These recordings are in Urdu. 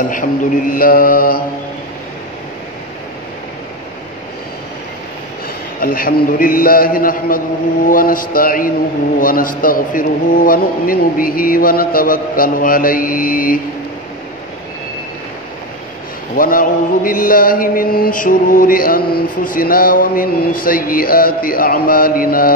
الحمد لله نحمده ونستعينه ونستغفره ونؤمن به ونتوكل عليه ونعوذ بالله من شرور أنفسنا ومن سيئات أعمالنا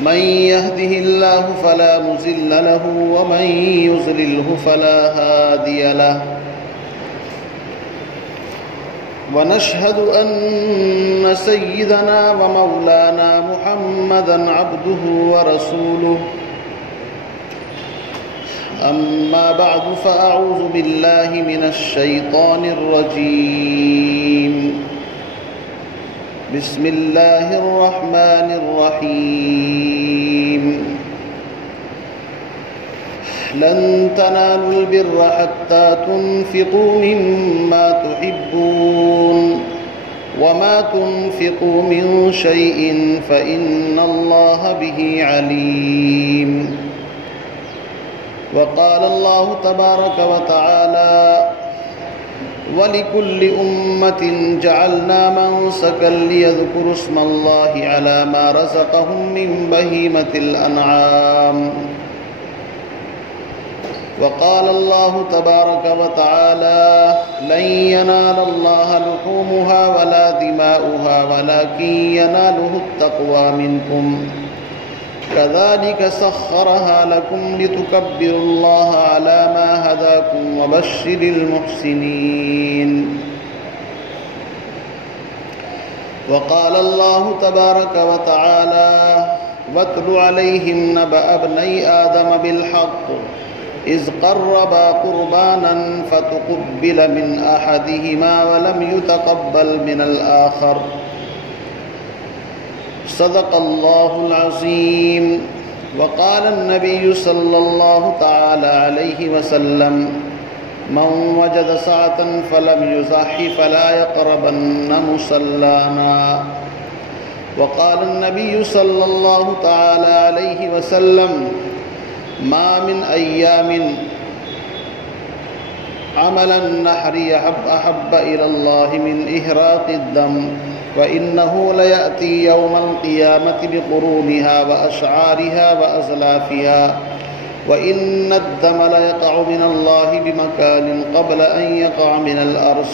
من يهده الله فلا مضل له ومن يضلله فلا هادي له ونشهد أن سيدنا ومولانا محمدا عبده ورسوله أما بعد فأعوذ بالله من الشيطان الرجيم بسم الله الرحمن الرحيم لن تنالوا البر حتى تنفقوا مما تحبون وما تنفقوا من شيء فإن الله به عليم وقال الله تبارك وتعالى وَلِكُلِّ أُمَّةٍ جَعَلْنَا مَنسَكًا لِيَذْكُرُوا اسْمَ اللَّهِ عَلَى مَا رَزَقَهُم مِّن بَهِيمَةِ الْأَنْعَامِ وقال الله تبارك وتعالى لن ينال الله لحومها ولا دماؤها ولكن يناله التقوى منكم كذلك سخرها لكم لتكبروا الله على ما هداكم وبشر المحسنين وقال الله تبارك وتعالى واتل عليهم نبأ ابني آدم بالحق إذ قربا قربانا فتقبل من أحدهما ولم يتقبل من الآخر صدق الله العظيم وقال النبي صلى الله تعالى عليه وسلم من وجد سعة فلم يزح فلا يقربن مصلانا وقال النبي صلى الله تعالى عليه وسلم ما من أيام عمل النحر أحب إلى الله من إهراق الدم وإنه ليأتي يوم القيامة بقرونها وأشعارها وأزلافها وإن الدم ليقع من الله بمكان قبل أن يقع من الأرض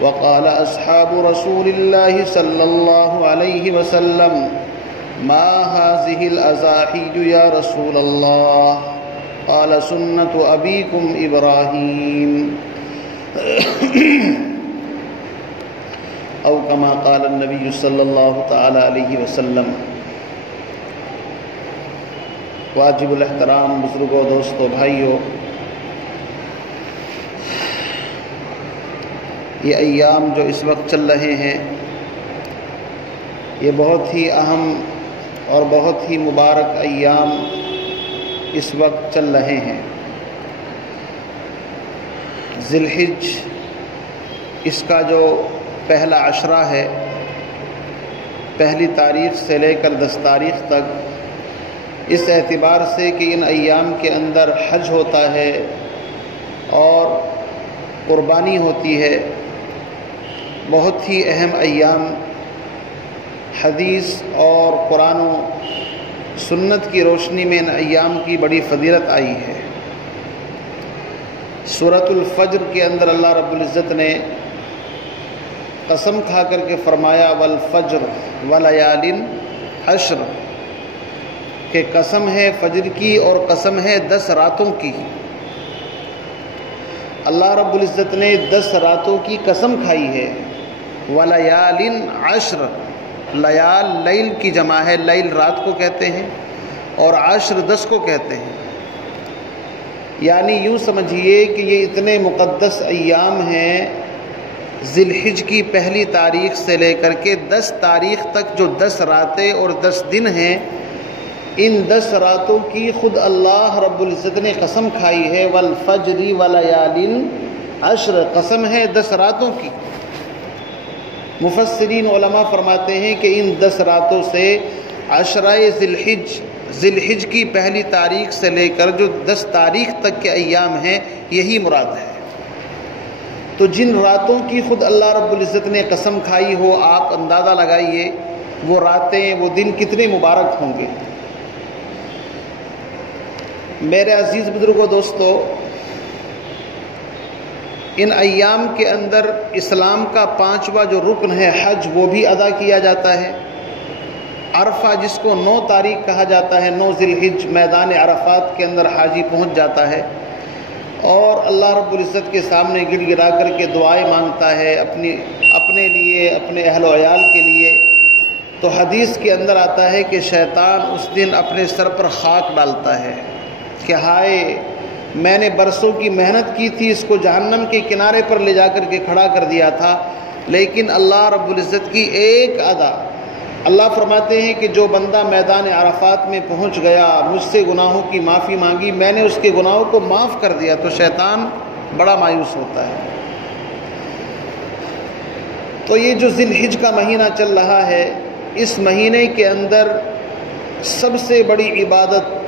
وقال أصحاب رسول الله صلى الله عليه وسلم ما هذه الأزاحيج يا رسول الله قال سنة أبيكم إبراهيم او كما قال النبی صلی اللہ تعالی علیہ وسلم۔ واجب الاحترام بزرگوں، دوستوں، بھائیوں، یہ ایام جو اس وقت چل رہے ہیں یہ بہت ہی اہم اور بہت ہی مبارک ایام اس وقت چل رہے ہیں۔ ذی الحج اس کا جو پہلا عشرہ ہے، پہلی تاریخ سے لے کر 10 تاریخ تک، اس اعتبار سے کہ ان ایام کے اندر حج ہوتا ہے اور قربانی ہوتی ہے، بہت ہی اہم ایام، حدیث اور قرآن و سنت کی روشنی میں ان ایام کی بڑی فضیلت آئی ہے۔ سورۃ الفجر کے اندر اللہ رب العزت نے قسم کھا کر کے فرمایا والفجر ولیال عشر، کہ قسم ہے فجر کی اور قسم ہے 10 راتوں کی۔ اللہ رب العزت نے 10 راتوں کی قسم کھائی ہے۔ ولیال عشر، لیال لیل کی جمع ہے، لیل رات کو کہتے ہیں اور عشر 10 کو کہتے ہیں۔ یعنی یوں سمجھیے کہ یہ اتنے مقدس ایام ہیں، ذی الحج کی پہلی تاریخ سے لے کر کے 10 تاریخ تک جو 10 راتیں اور 10 دن ہیں، ان 10 راتوں کی خود اللہ رب العزت نے قسم کھائی ہے۔ والفجر ولیال عشر، قسم ہے 10 راتوں کی۔ مفسرین علماء فرماتے ہیں کہ ان 10 راتوں سے عشرہ ذی الحج ذی الحج کی پہلی تاریخ سے لے کر جو 10 تاریخ تک کے ایام ہیں یہی مراد ہے۔ تو جن راتوں کی خود اللہ رب العزت نے قسم کھائی ہو، آپ اندازہ لگائیے وہ راتیں، وہ دن کتنے مبارک ہوں گے۔ میرے عزیز بزرگوں، دوستو، ان ایام کے اندر اسلام کا 5واں جو رکن ہے حج، وہ بھی ادا کیا جاتا ہے۔ عرفہ جس کو 9 تاریخ کہا جاتا ہے، 9 ذی الحج، میدان عرفات کے اندر حاجی پہنچ جاتا ہے اور اللہ رب العزت کے سامنے گڑ گڑا کر کے دعائیں مانگتا ہے اپنے لیے، اپنے اہل و عیال کے لیے۔ تو حدیث کے اندر آتا ہے کہ شیطان اس دن اپنے سر پر خاک ڈالتا ہے کہ ہائے، میں نے برسوں کی محنت کی تھی، اس کو جہنم کے کنارے پر لے جا کر کے کھڑا کر دیا تھا، لیکن اللہ رب العزت کی ایک ادا، اللہ فرماتے ہیں کہ جو بندہ میدان عرفات میں پہنچ گیا، مجھ سے گناہوں کی معافی مانگی، میں نے اس کے گناہوں کو معاف کر دیا، تو شیطان بڑا مایوس ہوتا ہے۔ تو یہ جو ذی الحج کا مہینہ چل رہا ہے، اس مہینے کے اندر سب سے بڑی عبادت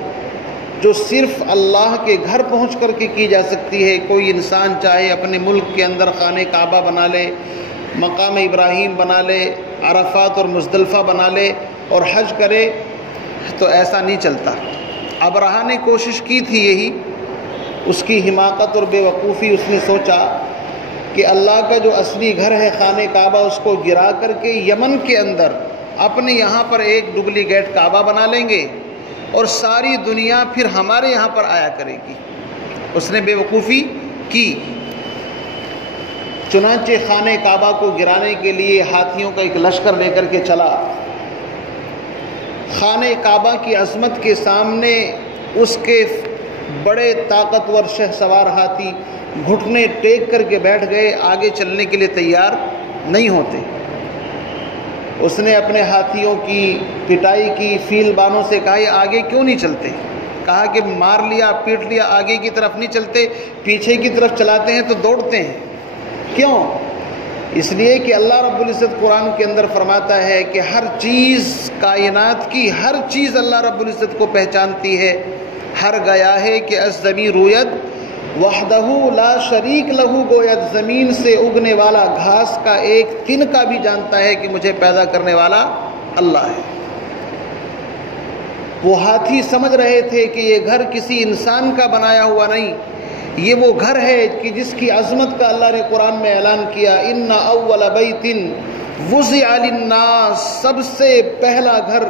جو صرف اللہ کے گھر پہنچ کر کے کی جا سکتی ہے، کوئی انسان چاہے اپنے ملک کے اندر خانہ کعبہ بنا لے، مقام ابراہیم بنا لے، عرفات اور مزدلفہ بنا لے اور حج کرے، تو ایسا نہیں چلتا۔ ابرہہ نے کوشش کی تھی یہی، اس کی حماقت اور بے وقوفی، اس نے سوچا کہ اللہ کا جو اصلی گھر ہے خانہ کعبہ، اس کو گرا کر کے یمن کے اندر اپنے یہاں پر ایک ڈپلیکیٹ کعبہ بنا لیں گے اور ساری دنیا پھر ہمارے یہاں پر آیا کرے گی۔ اس نے بے وقوفی کی، چنانچہ خانہ کعبہ کو گرانے کے لیے ہاتھیوں کا ایک لشکر لے کر کے چلا۔ خانہ کعبہ کی عظمت کے سامنے اس کے بڑے طاقتور شہ سوار ہاتھی گھٹنے ٹیک کر کے بیٹھ گئے، آگے چلنے کے لیے تیار نہیں ہوتے۔ اس نے اپنے ہاتھیوں کی پٹائی کی، فیل بانوں سے کہا یہ آگے کیوں نہیں چلتے؟ کہا کہ مار لیا، پیٹ لیا، آگے کی طرف نہیں چلتے، پیچھے کی طرف چلاتے ہیں تو دوڑتے ہیں۔ کیوں؟ اس لیے کہ اللہ رب العزت قرآن کے اندر فرماتا ہے کہ ہر چیز، کائنات کی ہر چیز اللہ رب العزت کو پہچانتی ہے۔ ہر گیا ہے کہ الزمین رویت وحدہ لا شریک لہو، گوید زمین سے اگنے والا گھاس کا ایک تن کا بھی جانتا ہے کہ مجھے پیدا کرنے والا اللہ ہے۔ وہ ہاتھی سمجھ رہے تھے کہ یہ گھر کسی انسان کا بنایا ہوا نہیں، یہ وہ گھر ہے کہ جس کی عظمت کا اللہ نے قرآن میں اعلان کیا، ان اول بیت وضع للناس، سب سے پہلا گھر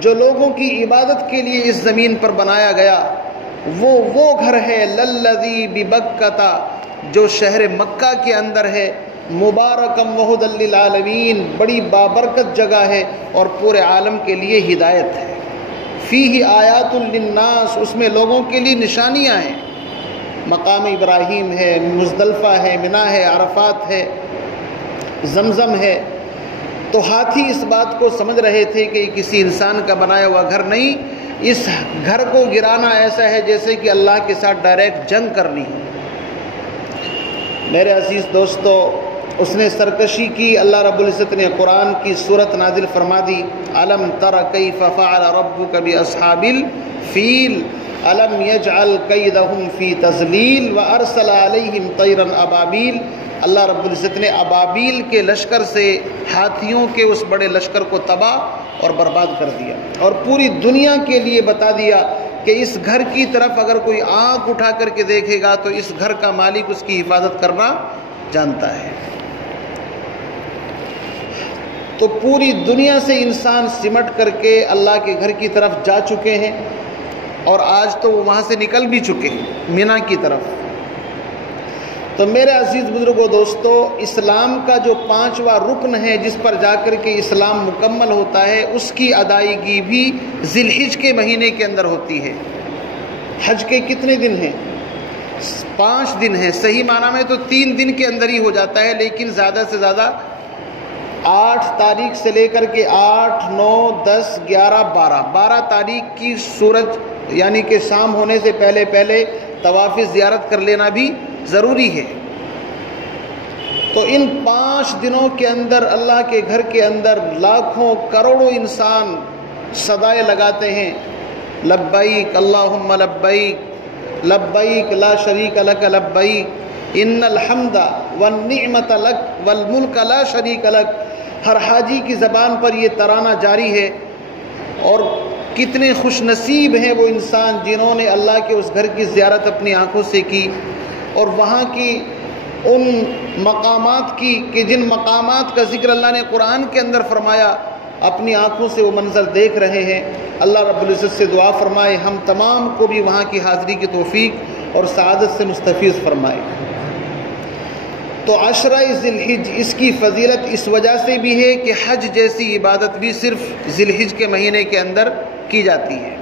جو لوگوں کی عبادت کے لیے اس زمین پر بنایا گیا، وہ گھر ہے للذی ببکہ، جو شہر مکہ کے اندر ہے، مبارکم وہدی للعالمین، بڑی بابرکت جگہ ہے اور پورے عالم کے لیے ہدایت ہے۔ فیہ آیات للناس، اس میں لوگوں کے لیے نشانیاں ہیں، مقام ابراہیم ہے، مزدلفہ ہے، منی ہے، عرفات ہے، زمزم ہے۔ تو ہاتھی اس بات کو سمجھ رہے تھے کہ یہ کسی انسان کا بنایا ہوا گھر نہیں، اس گھر کو گرانا ایسا ہے جیسے کہ اللہ کے ساتھ ڈائریکٹ جنگ کرنی ہے۔ میرے عزیز دوستو، اس نے سرکشی کی، اللہ رب العزت نے قرآن کی صورت نازل فرما دی، الم تر کیف فعل ربک باصحاب الفیل الم یجعل کیدہم فی تضلیل وارسل علیہم طیرا ابابیل۔ اللہ رب العزت نے ابابیل کے لشکر سے ہاتھیوں کے اس بڑے لشکر کو تباہ اور برباد کر دیا، اور پوری دنیا کے لیے بتا دیا کہ اس گھر کی طرف اگر کوئی آنکھ اٹھا کر کے دیکھے گا تو اس گھر کا مالک اس کی حفاظت کرنا جانتا ہے۔ تو پوری دنیا سے انسان سمٹ کر کے اللہ کے گھر کی طرف جا چکے ہیں، اور آج تو وہ وہاں سے نکل بھی چکے ہیں مینا کی طرف۔ تو میرے عزیز بزرگوں، دوستو، اسلام کا جو 5واں رکن ہے جس پر جا کر کے اسلام مکمل ہوتا ہے، اس کی ادائیگی بھی ذی الحج کے مہینے کے اندر ہوتی ہے۔ حج کے کتنے دن ہیں؟ 5 دن ہیں، صحیح معنی میں تو 3 دن کے اندر ہی ہو جاتا ہے، لیکن زیادہ سے زیادہ 8 تاریخ سے لے کر کے 8، 9، 10، 11، 12 تاریخ کی سورج یعنی کہ شام ہونے سے پہلے طواف زیارت کر لینا بھی ضروری ہے۔ تو ان 5 دنوں کے اندر اللہ کے گھر کے اندر لاکھوں کروڑوں انسان صدائے لگاتے ہیں، لبیک اللہم لبیک لبیک لا شریک لک لبیک ان الحمد والنعمت لک والملک لا شریک لک۔ ہر حاجی کی زبان پر یہ ترانہ جاری ہے، اور کتنے خوش نصیب ہیں وہ انسان جنہوں نے اللہ کے اس گھر کی زیارت اپنی آنکھوں سے کی، اور وہاں کی ان مقامات کی کہ جن مقامات کا ذکر اللہ نے قرآن کے اندر فرمایا، اپنی آنکھوں سے وہ منظر دیکھ رہے ہیں۔ اللہ رب العزت سے دعا فرمائے ہم تمام کو بھی وہاں کی حاضری کی توفیق اور سعادت سے مستفیض فرمائے۔ تو عشرہ ذی الحج اس کی فضیلت اس وجہ سے بھی ہے کہ حج جیسی عبادت بھی صرف ذی الحج کے مہینے کے اندر کی جاتی ہے۔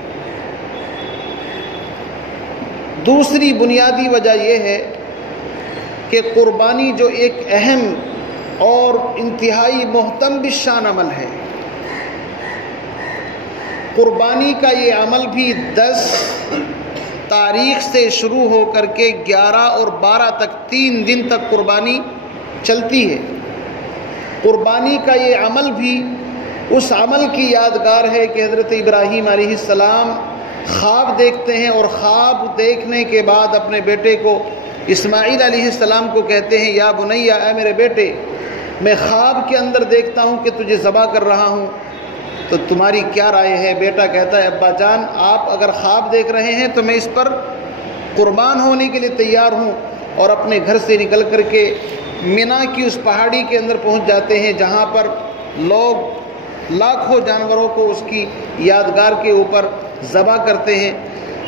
دوسری بنیادی وجہ یہ ہے کہ قربانی جو ایک اہم اور انتہائی محتم بالشان عمل ہے، قربانی کا یہ عمل بھی 10 تاریخ سے شروع ہو کر کے 11 اور 12 تک 3 دن تک قربانی چلتی ہے۔ قربانی کا یہ عمل بھی اس عمل کی یادگار ہے کہ حضرت ابراہیم علیہ السلام خواب دیکھتے ہیں، اور خواب دیکھنے کے بعد اپنے بیٹے کو اسماعیل علیہ السلام کو کہتے ہیں یا بنیا، اے میرے بیٹے، میں خواب کے اندر دیکھتا ہوں کہ تجھے ذبح کر رہا ہوں، تو تمہاری کیا رائے ہے؟ بیٹا کہتا ہے ابا جان، آپ اگر خواب دیکھ رہے ہیں تو میں اس پر قربان ہونے کے لیے تیار ہوں، اور اپنے گھر سے نکل کر کے مینا کی اس پہاڑی کے اندر پہنچ جاتے ہیں جہاں پر لوگ لاکھوں جانوروں کو اس کی یادگار کے اوپر ذبح کرتے ہیں۔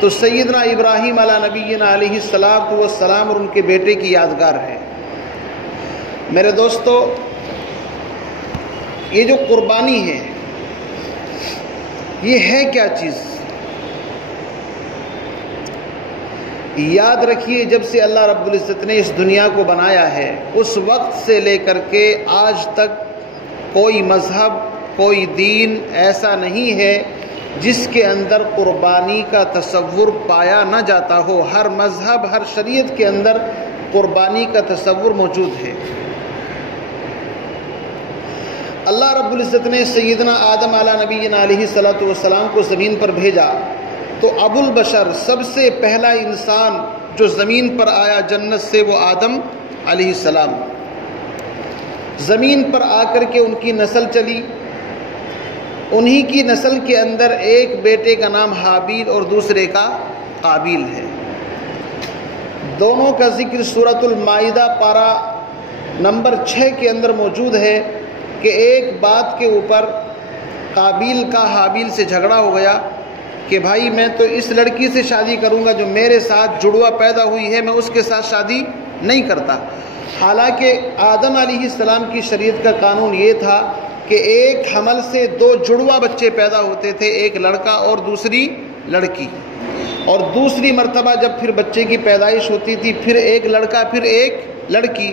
تو سیدنا ابراہیم علیہ نبینا علیہ الصلاۃ والسلام اور ان کے بیٹے کی یادگار ہے۔ میرے دوستو، یہ جو قربانی ہے یہ ہے کیا چیز؟ یاد رکھیے، جب سے اللہ رب العزت نے اس دنیا کو بنایا ہے اس وقت سے لے کر کے آج تک کوئی مذہب، کوئی دین ایسا نہیں ہے جس کے اندر قربانی کا تصور پایا نہ جاتا ہو۔ ہر مذہب، ہر شریعت کے اندر قربانی کا تصور موجود ہے۔ اللہ رب العزت نے سیدنا آدم علیہ نبینا علیہ الصلوۃ والسلام کو زمین پر بھیجا، تو ابو البشر سب سے پہلا انسان جو زمین پر آیا جنت سے وہ آدم علیہ السلام۔ زمین پر آ کر کے ان کی نسل چلی، انہی کی نسل کے اندر ایک بیٹے کا نام حابیل اور دوسرے کا قابیل ہے۔ دونوں کا ذکر سورۃ المائدہ پارہ نمبر 6 کے اندر موجود ہے کہ ایک بات کے اوپر قابیل کا حابیل سے جھگڑا ہو گیا کہ بھائی میں تو اس لڑکی سے شادی کروں گا جو میرے ساتھ جڑوا پیدا ہوئی ہے، میں اس کے ساتھ شادی نہیں کرتا۔ حالانکہ آدم علیہ السلام کی شریعت کا قانون یہ تھا کہ ایک حمل سے 2 جڑوا بچے پیدا ہوتے تھے، ایک لڑکا اور دوسری لڑکی، اور دوسری مرتبہ جب پھر بچے کی پیدائش ہوتی تھی پھر ایک لڑکا پھر ایک لڑکی،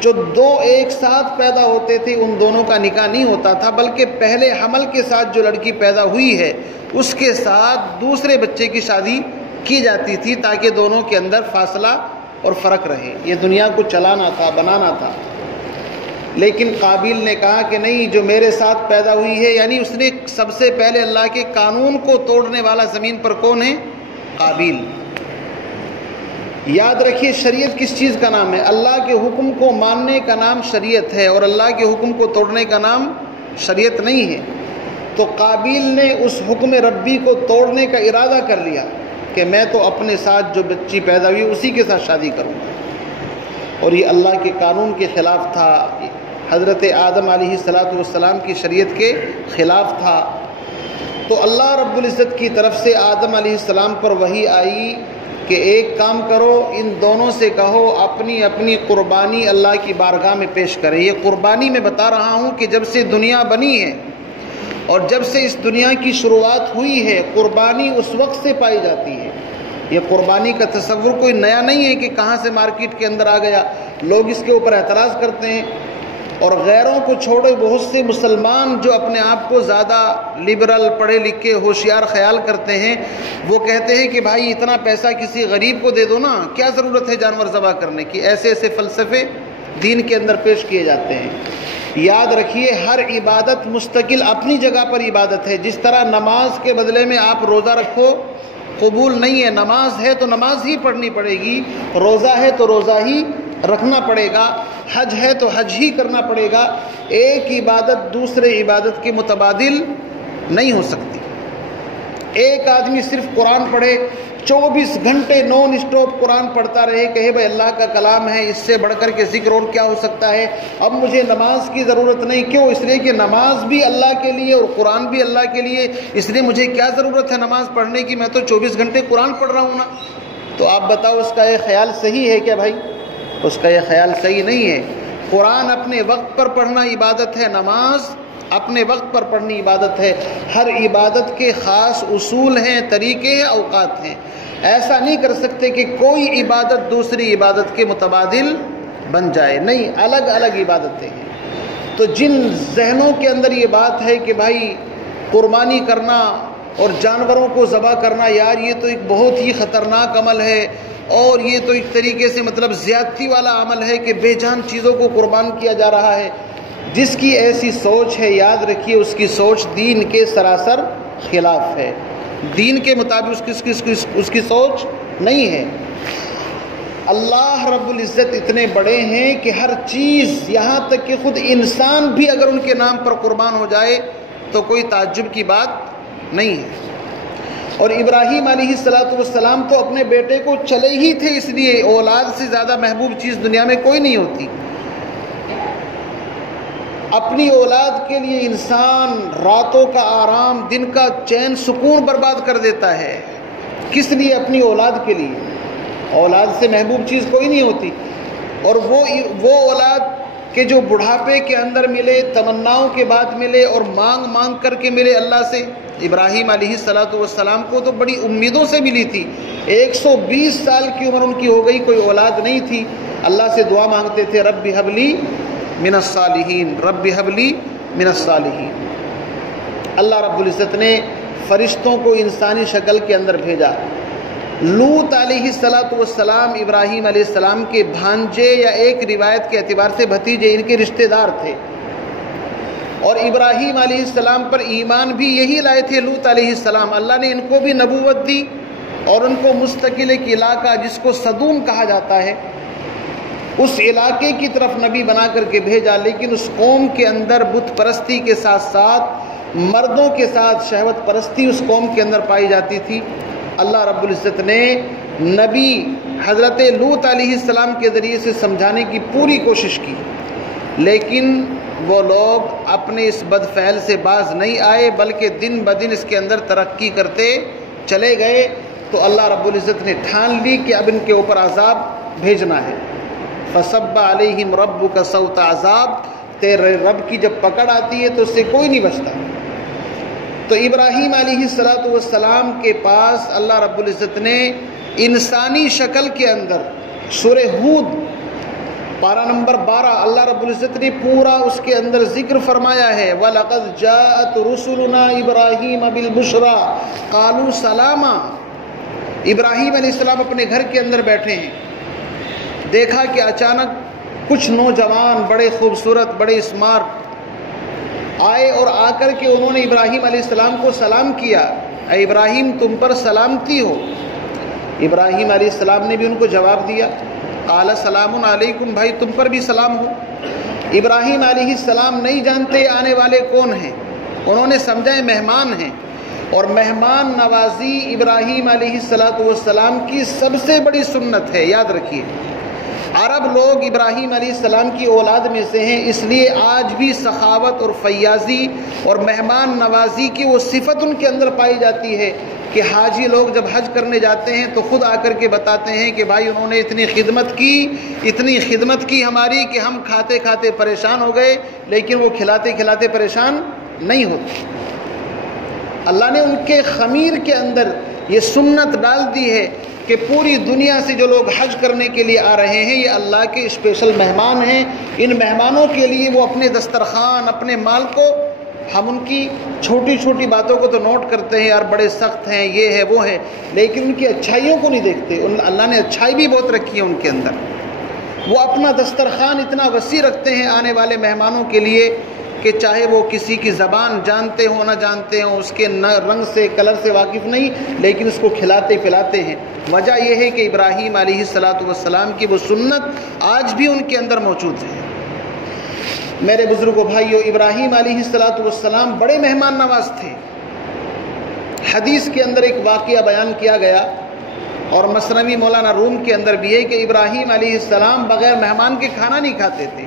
جو 2 ایک ساتھ پیدا ہوتے تھے ان دونوں کا نکاح نہیں ہوتا تھا، بلکہ پہلے حمل کے ساتھ جو لڑکی پیدا ہوئی ہے اس کے ساتھ دوسرے بچے کی شادی کی جاتی تھی تاکہ دونوں کے اندر فاصلہ اور فرق رہے۔ یہ دنیا کو چلانا تھا، بنانا تھا۔ لیکن قابیل نے کہا کہ نہیں، جو میرے ساتھ پیدا ہوئی ہے، یعنی اس نے سب سے پہلے اللہ کے قانون کو توڑنے والا زمین پر کون ہے؟ قابیل۔ یاد رکھیے، شریعت کس چیز کا نام ہے؟ اللہ کے حکم کو ماننے کا نام شریعت ہے، اور اللہ کے حکم کو توڑنے کا نام شریعت نہیں ہے۔ تو قابیل نے اس حکم ربی کو توڑنے کا ارادہ کر لیا کہ میں تو اپنے ساتھ جو بچی پیدا ہوئی اسی کے ساتھ شادی کروں گا، اور یہ اللہ کے قانون کے خلاف تھا، حضرت آدم علیہ السلام کی شریعت کے خلاف تھا۔ تو اللہ رب العزت کی طرف سے آدم علیہ السلام پر وحی آئی کہ ایک کام کرو، ان دونوں سے کہو اپنی اپنی قربانی اللہ کی بارگاہ میں پیش کرے۔ یہ قربانی میں بتا رہا ہوں کہ جب سے دنیا بنی ہے اور جب سے اس دنیا کی شروعات ہوئی ہے، قربانی اس وقت سے پائی جاتی ہے۔ یہ قربانی کا تصور کوئی نیا نہیں ہے کہ کہاں سے مارکیٹ کے اندر آ گیا۔ لوگ اس کے اوپر اعتراض کرتے ہیں، اور غیروں کو چھوڑے بہت سے مسلمان جو اپنے آپ کو زیادہ لبرل، پڑھے لکھے، ہوشیار خیال کرتے ہیں، وہ کہتے ہیں کہ بھائی اتنا پیسہ کسی غریب کو دے دو نا، کیا ضرورت ہے جانور ذبح کرنے کی۔ ایسے ایسے فلسفے دین کے اندر پیش کیے جاتے ہیں۔ یاد رکھیے ہر عبادت مستقل اپنی جگہ پر عبادت ہے. جس طرح نماز کے بدلے میں آپ روزہ رکھو قبول نہیں ہے. نماز ہے تو نماز ہی پڑھنی پڑے گی, روزہ ہے تو روزہ ہی رکھنا پڑے گا, حج ہے تو حج ہی کرنا پڑے گا. ایک عبادت دوسرے عبادت کے متبادل نہیں ہو سکتی. ایک آدمی صرف قرآن پڑھے 24 گھنٹے نان اسٹاپ قرآن پڑھتا رہے, کہے بھائی اللہ کا کلام ہے, اس سے بڑھ کر کے ذکر اور کیا ہو سکتا ہے, اب مجھے نماز کی ضرورت نہیں. کیوں؟ اس لیے کہ نماز بھی اللہ کے لیے اور قرآن بھی اللہ کے لیے, اس لیے مجھے کیا ضرورت ہے نماز پڑھنے کی, میں تو 24 گھنٹے قرآن پڑھ رہا ہوں نا. تو آپ بتاؤ اس کا یہ خیال صحیح ہے کیا بھائی؟ اس کا یہ خیال صحیح نہیں ہے. قرآن اپنے وقت پر پڑھنا عبادت ہے, نماز اپنے وقت پر پڑھنی عبادت ہے. ہر عبادت کے خاص اصول ہیں, طریقے ہیں, اوقات ہیں. ایسا نہیں کر سکتے کہ کوئی عبادت دوسری عبادت کے متبادل بن جائے, نہیں, الگ الگ عبادتیں ہیں. تو جن ذہنوں کے اندر یہ بات ہے کہ بھائی قربانی کرنا اور جانوروں کو ذبح کرنا, یار یہ تو ایک بہت ہی خطرناک عمل ہے, اور یہ تو ایک طریقے سے مطلب زیادتی والا عمل ہے کہ بے جان چیزوں کو قربان کیا جا رہا ہے, جس کی ایسی سوچ ہے یاد رکھیے اس کی سوچ دین کے سراسر خلاف ہے. دین کے مطابق اس کی سوچ نہیں ہے. اللہ رب العزت اتنے بڑے ہیں کہ ہر چیز, یہاں تک کہ خود انسان بھی اگر ان کے نام پر قربان ہو جائے تو کوئی تعجب کی بات نہیں ہے. اور ابراہیم علیہ السلام تو اپنے بیٹے کو چلے ہی تھے, اس لیے اولاد سے زیادہ محبوب چیز دنیا میں کوئی نہیں ہوتی. اپنی اولاد کے لیے انسان راتوں کا آرام, دن کا چین سکون برباد کر دیتا ہے. کس لیے؟ اپنی اولاد کے لیے. اولاد سے محبوب چیز کوئی نہیں ہوتی. اور وہ اولاد کہ جو بڑھاپے کے اندر ملے, تمناؤں کے بعد ملے اور مانگ مانگ کر کے ملے اللہ سے. ابراہیم علیہ السلام کو تو بڑی امیدوں سے ملی تھی. 120 سال کی عمر ان کی ہو گئی, کوئی اولاد نہیں تھی. اللہ سے دعا مانگتے تھے, رب ہب لی من الصالحین, رب ہب لی من الصالحین. اللہ رب العزت نے فرشتوں کو انسانی شکل کے اندر بھیجا. لوط علیہ السلام ابراہیم علیہ السلام کے بھانجے, یا ایک روایت کے اعتبار سے بھتیجے, ان کے رشتہ دار تھے. اور ابراہیم علیہ السلام پر ایمان بھی یہی لائے تھے لوط علیہ السلام. اللہ نے ان کو بھی نبوت دی اور ان کو مستقل ایک علاقہ جس کو صدوم کہا جاتا ہے اس علاقے کی طرف نبی بنا کر کے بھیجا. لیکن اس قوم کے اندر بت پرستی کے ساتھ ساتھ مردوں کے ساتھ شہوت پرستی اس قوم کے اندر پائی جاتی تھی. اللہ رب العزت نے نبی حضرت لوط علیہ السلام کے ذریعے سے سمجھانے کی پوری کوشش کی, لیکن وہ لوگ اپنے اس بد فعل سے باز نہیں آئے, بلکہ دن بدن اس کے اندر ترقی کرتے چلے گئے. تو اللہ رب العزت نے ٹھان لی کہ اب ان کے اوپر عذاب بھیجنا ہے. فصب علیہم ربک صوت عذاب, تیرے رب کی جب پکڑ آتی ہے تو اس سے کوئی نہیں بچتا. تو ابراہیم علیہ السلام کے پاس اللہ رب العزت نے انسانی شکل کے اندر سورہ ہود پارہ نمبر 12 اللہ رب العزت نے پورا اس کے اندر ذکر فرمایا ہے. وَلَقَدْ جَاءَتْ رُسُلُنَا إِبْرَاهِيمَ بِالْبُشْرَى قَالُوا سَلَامًا. ابراہیم علیہ السلام اپنے گھر کے اندر بیٹھے ہیں, دیکھا کہ اچانک کچھ نوجوان بڑے خوبصورت بڑے اسمارٹ آئے اور آ کر کے انہوں نے ابراہیم علیہ السلام کو سلام کیا. اے ابراہیم تم پر سلامتی ہو. ابراہیم علیہ السلام نے بھی ان کو جواب دیا, قال سلام علیکم, بھائی تم پر بھی سلام ہو. ابراہیم علیہ السلام نہیں جانتے آنے والے کون ہیں, انہوں نے سمجھا مہمان ہیں. اور مہمان نوازی ابراہیم علیہ السلام کی سب سے بڑی سنت ہے. یاد رکھیے عرب لوگ ابراہیم علیہ السلام کی اولاد میں سے ہیں, اس لیے آج بھی سخاوت اور فیاضی اور مہمان نوازی کی وہ صفت ان کے اندر پائی جاتی ہے کہ حاجی لوگ جب حج کرنے جاتے ہیں تو خود آ کر کے بتاتے ہیں کہ بھائی انہوں نے اتنی خدمت کی ہماری کہ ہم کھاتے کھاتے پریشان ہو گئے, لیکن وہ کھلاتے کھلاتے پریشان نہیں ہوتے. اللہ نے ان کے خمیر کے اندر یہ سنت ڈال دی ہے کہ پوری دنیا سے جو لوگ حج کرنے کے لیے آ رہے ہیں یہ اللہ کے اسپیشل مہمان ہیں. ان مہمانوں کے لیے وہ اپنے دسترخوان اپنے مال کو, ہم ان کی چھوٹی چھوٹی باتوں کو تو نوٹ کرتے ہیں, یار بڑے سخت ہیں, یہ ہے وہ ہے, لیکن ان کی اچھائیوں کو نہیں دیکھتے. اللہ نے اچھائی بھی بہت رکھی ہے ان کے اندر. وہ اپنا دسترخوان اتنا وسیع رکھتے ہیں آنے والے مہمانوں کے لیے کہ چاہے وہ کسی کی زبان جانتے ہوں نہ جانتے ہوں، اس کے رنگ سے کلر سے واقف نہیں، لیکن اس کو کھلاتے پلاتے ہیں۔ وجہ یہ ہے کہ ابراہیم علیہ السلام کی وہ سنت آج بھی ان کے اندر موجود ہے۔ میرے بزرگوں بھائیوں، ابراہیم علیہ السلام بڑے مہمان نواز تھے۔ حدیث کے اندر ایک واقعہ بیان کیا گیا اور مثنوی مولانا روم کے اندر بھی ہے کہ ابراہیم علیہ السلام بغیر مہمان کے کھانا نہیں کھاتے تھے۔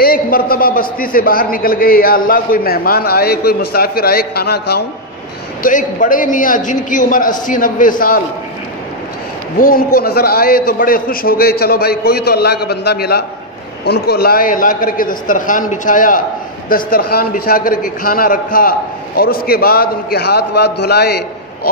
ایک مرتبہ بستی سے باہر نکل گئے، یا اللہ کوئی مہمان آئے، کوئی مسافر آئے، کھانا کھاؤں، تو ایک بڑے میاں جن کی عمر 80-90 سال، وہ ان کو نظر آئے تو بڑے خوش ہو گئے، چلو بھائی کوئی تو اللہ کا بندہ ملا۔ ان کو لا کر کے دسترخوان بچھایا، دسترخوان بچھا کر کے کھانا رکھا، اور اس کے بعد ان کے ہاتھ دھلائے،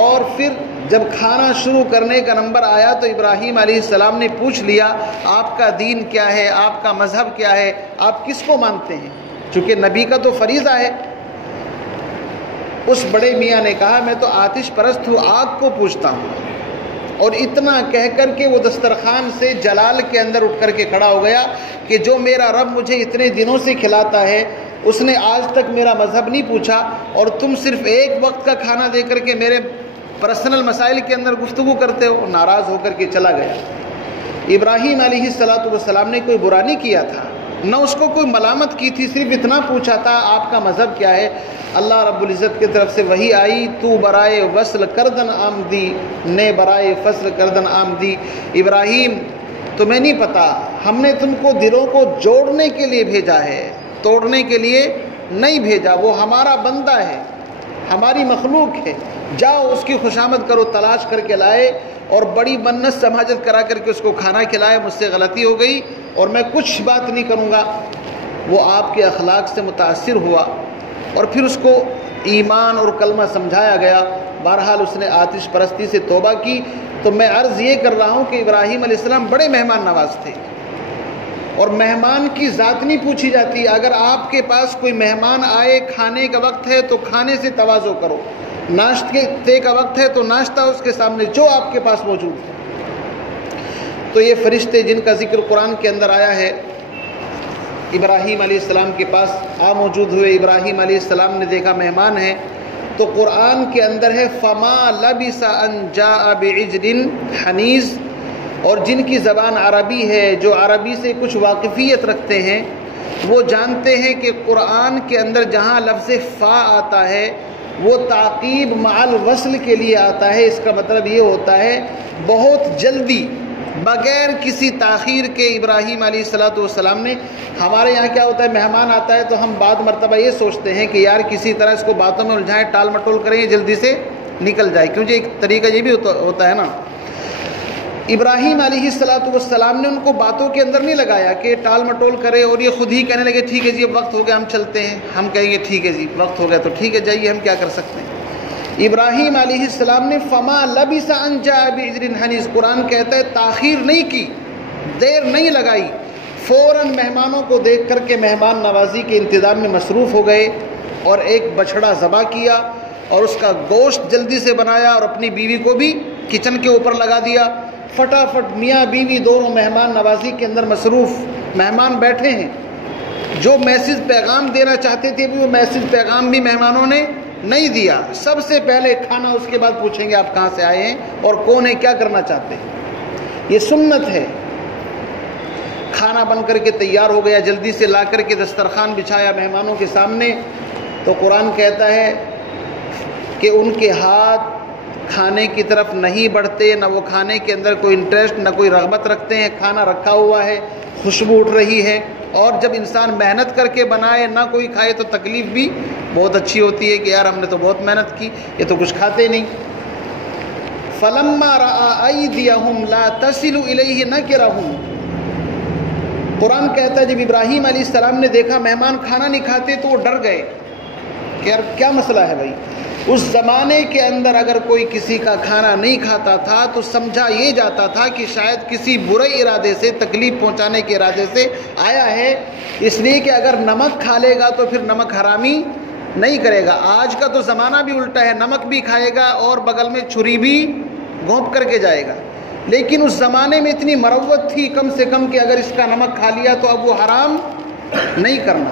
اور پھر جب کھانا شروع کرنے کا نمبر آیا تو ابراہیم علیہ السلام نے پوچھ لیا، آپ کا دین کیا ہے، آپ کا مذہب کیا ہے، آپ کس کو مانتے ہیں؟ چونکہ نبی کا تو فریضہ ہے۔ اس بڑے میاں نے کہا، میں تو آتش پرست ہوں، آگ کو پوجتا ہوں۔ اور اتنا کہہ کر کے وہ دسترخوان سے جلال کے اندر اٹھ کر کے کھڑا ہو گیا کہ جو میرا رب مجھے اتنے دنوں سے کھلاتا ہے، اس نے آج تک میرا مذہب نہیں پوچھا، اور تم صرف ایک وقت کا کھانا دے کر کے میرے پرسنل مسائل کے اندر گفتگو کرتے ہو۔ ناراض ہو کر کے چلا گیا۔ ابراہیم علیہ السلام نے کوئی برا نہیں کیا تھا، نہ اس کو کوئی ملامت کی تھی، صرف اتنا پوچھا تھا آپ کا مذہب کیا ہے۔ اللہ رب العزت کی طرف سے وحی آئی، تو برائے وصل کردن آمدی، نے برائے فصل کردن آمدی۔ ابراہیم تمہیں نہیں پتا، ہم نے تم کو دلوں کو جوڑنے کے لیے بھیجا ہے، توڑنے کے لیے نہیں بھیجا۔ وہ ہمارا بندہ ہے، ہماری مخلوق ہے، جاؤ اس کی خوشامد کرو۔ تلاش کر کے لائے اور بڑی منت سماجت کرا کر کے اس کو کھانا کھلائے۔ مجھ سے غلطی ہو گئی اور میں کچھ بات نہیں کروں گا۔ وہ آپ کے اخلاق سے متاثر ہوا اور پھر اس کو ایمان اور کلمہ سمجھایا گیا۔ بہرحال اس نے آتش پرستی سے توبہ کی۔ تو میں عرض یہ کر رہا ہوں کہ ابراہیم علیہ السلام بڑے مہمان نواز تھے، اور مہمان کی ذات نہیں پوچھی جاتی۔ اگر آپ کے پاس کوئی مہمان آئے، کھانے کا وقت ہے تو کھانے سے تواضع کرو، ناشتے کا وقت ہے تو ناشتہ اس کے سامنے جو آپ کے پاس موجود ہے۔ تو یہ فرشتے جن کا ذکر قرآن کے اندر آیا ہے، ابراہیم علیہ السلام کے پاس موجود ہوئے۔ ابراہیم علیہ السلام نے دیکھا مہمان ہیں، تو قرآن کے اندر ہے فما لبث ان جاء بعجل حنیذ، اور جن کی زبان عربی ہے، جو عربی سے کچھ واقفیت رکھتے ہیں، وہ جانتے ہیں کہ قرآن کے اندر جہاں لفظ فا آتا ہے وہ تعقیب مع الوصل کے لیے آتا ہے۔ اس کا مطلب یہ ہوتا ہے بہت جلدی، بغیر کسی تاخیر کے ابراہیم علیہ السلام نے۔ ہمارے یہاں کیا ہوتا ہے، مہمان آتا ہے تو ہم بعد مرتبہ یہ سوچتے ہیں کہ یار کسی طرح اس کو باتوں میں الجھائیں، ٹال مٹول کریں، جلدی سے نکل جائے، کیونکہ ایک طریقہ یہ بھی ہوتا ہے نا۔ ابراہیم علیہ السلام نے ان کو باتوں کے اندر نہیں لگایا کہ ٹال مٹول کرے اور یہ خود ہی کہنے لگے ٹھیک ہے جی اب وقت ہو گیا ہم چلتے ہیں۔ ہم کہیں گے ٹھیک ہے جی وقت ہو گیا تو ٹھیک ہے جائیے، ہم کیا کر سکتے ہیں۔ ابراہیم علیہ السلام نے فما لبث ان جاء بعجل حنیذ، قرآن کہتا ہے تاخیر نہیں کی، دیر نہیں لگائی، فوراً مہمانوں کو دیکھ کر کے مہمان نوازی کے انتظام میں مصروف ہو گئے، اور ایک بچھڑا ذبح کیا اور اس کا گوشت جلدی سے بنایا، اور اپنی بیوی کو بھی کچن کے اوپر لگا دیا۔ فٹافٹ میاں بیوی دونوں مہمان نوازی کے اندر مصروف۔ مہمان بیٹھے ہیں، جو میسج پیغام دینا چاہتے تھے وہ میسج پیغام بھی مہمانوں نے نہیں دیا۔ سب سے پہلے کھانا، اس کے بعد پوچھیں گے آپ کہاں سے آئے ہیں اور کون ہے، کیا کرنا چاہتے ہیں۔ یہ سنت ہے۔ کھانا بن کر کے تیار ہو گیا، جلدی سے لا کر کے دسترخوان بچھایا مہمانوں کے سامنے۔ تو قرآن کہتا ہے کہ ان کے ہاتھ کھانے کی طرف نہیں بڑھتے، نہ وہ کھانے کے اندر کوئی انٹرسٹ، نہ کوئی رغبت رکھتے ہیں۔ کھانا رکھا ہوا ہے، خوشبو اٹھ رہی ہے، اور جب انسان محنت کر کے بنائے نہ کوئی کھائے تو تکلیف بھی بہت اچھی ہوتی ہے کہ یار ہم نے تو بہت محنت کی، یہ تو کچھ کھاتے نہیں۔ فَلَمَّا رَأَىٰ أَيْدِيَهُمْ لَا تَصِلُ إِلَيْهِ نَكِرَهُمْ، قرآن کہتا ہے جب ابراہیم علیہ السلام نے دیکھا مہمان کھانا نہیں کھاتے تو وہ ڈر گئے کہ یار کیا مسئلہ ہے بھائی۔ اس زمانے کے اندر اگر کوئی کسی کا کھانا نہیں کھاتا تھا تو سمجھا یہ جاتا تھا کہ شاید کسی برے ارادے سے، تکلیف پہنچانے کے ارادے سے آیا ہے، اس لیے کہ اگر نمک کھا لے گا تو پھر نمک حرامی نہیں کرے گا۔ آج کا تو زمانہ بھی الٹا ہے، نمک بھی کھائے گا اور بغل میں چھری بھی گھونپ کر کے جائے گا۔ لیکن اس زمانے میں اتنی مروت تھی کم سے کم کہ اگر اس کا نمک کھا لیا تو اب وہ حرام نہیں کرنا.